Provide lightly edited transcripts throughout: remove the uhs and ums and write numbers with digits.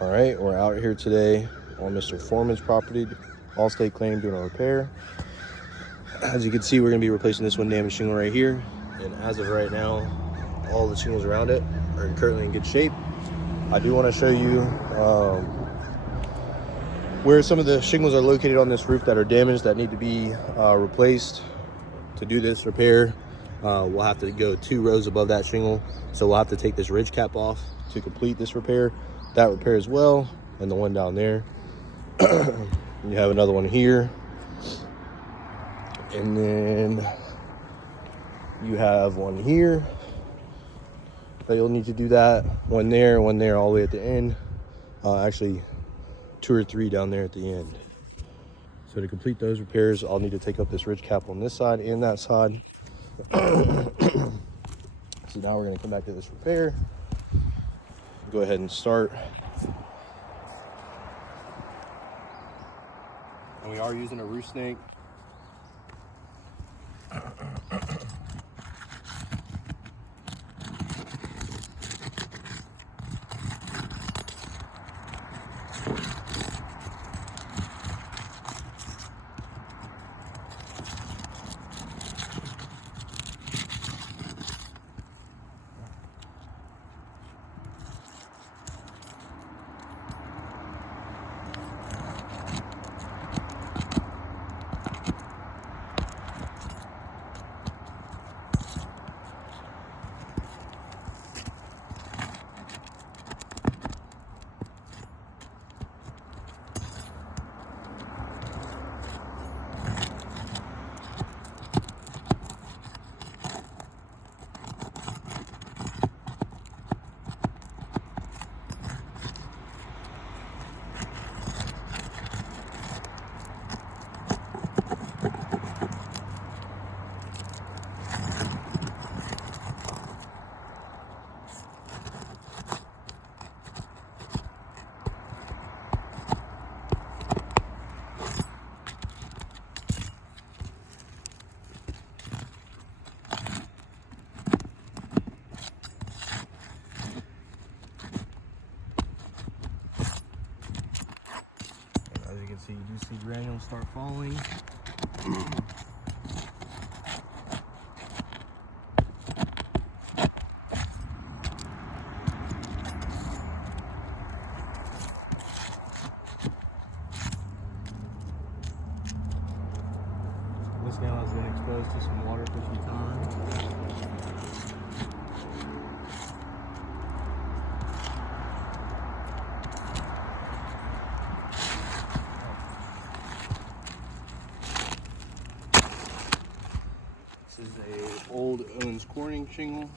All right, we're out here today on Mr. Foreman's property, Allstate claim, doing a repair. As you can see, we're going to be replacing this one damaged shingle right here. And as of right now, all the shingles around it are currently in good shape. I do want to show you where some of the shingles are located on this roof that are damaged, that need to be replaced. To do this repair, we'll have to go 2 rows above that shingle. So we'll have to take this ridge cap off to complete this repair. That repair as well, and the one down there. You have another one here, and then you have one here that you'll need to do that. One there, all the way at the end. Actually 2 or 3 down there at the end. So to complete those repairs, I'll need to take up this ridge cap on this side and that side. So now we're going to come back to this repair. Go ahead and start. And we are using a roof snake. As you can see, you do see granules start falling. This nail has been exposed to some water for some time. This is a old Owens Corning shingle.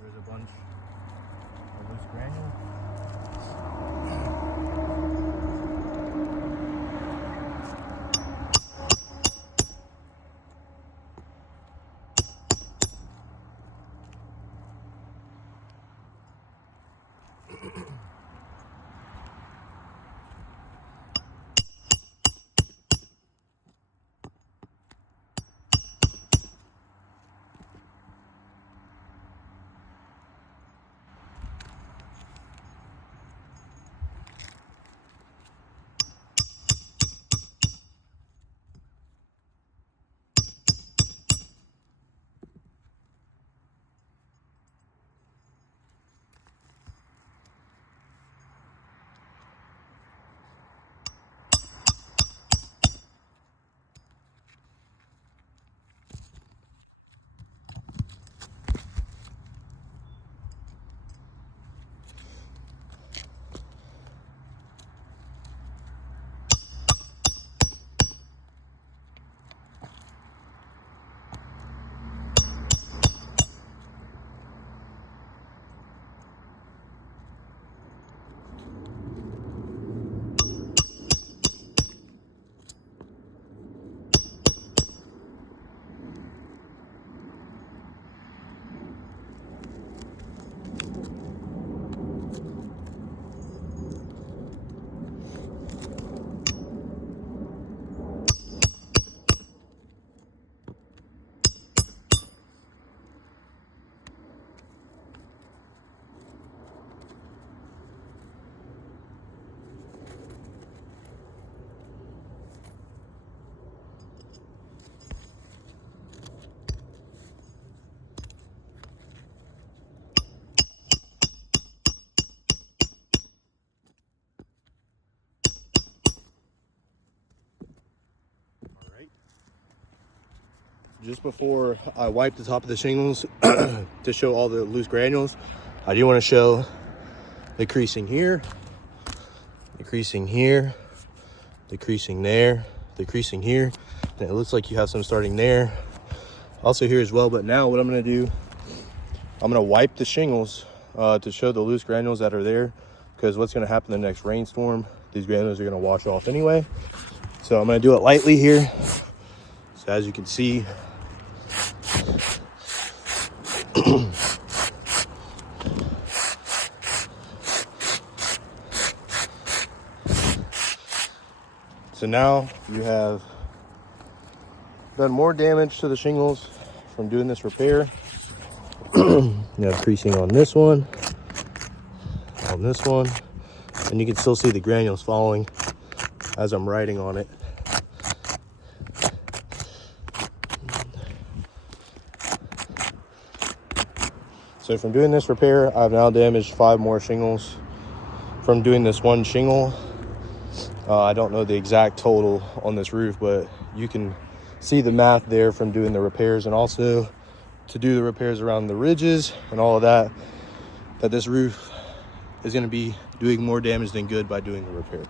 There's a bunch of loose granules. just before I wipe the top of the shingles to show all the loose granules, I do want to show the creasing here, the creasing here, the creasing there, the creasing here. And it looks like you have some starting there, also here as well. But now what I'm going to do, I'm going to wipe the shingles to show the loose granules that are there, because what's going to happen in the next rainstorm, these granules are going to wash off anyway. So I'm going to do it lightly here. So as you can see, so now you have done more damage to the shingles from doing this repair. You have creasing on this one, and you can still see the granules falling as I'm writing on it. So from doing this repair, I've now damaged 5 more shingles from doing this one shingle. I don't know the exact total on this roof, but you can see the math there from doing the repairs, and also to do the repairs around the ridges and all of that, that this roof is going to be doing more damage than good by doing the repair.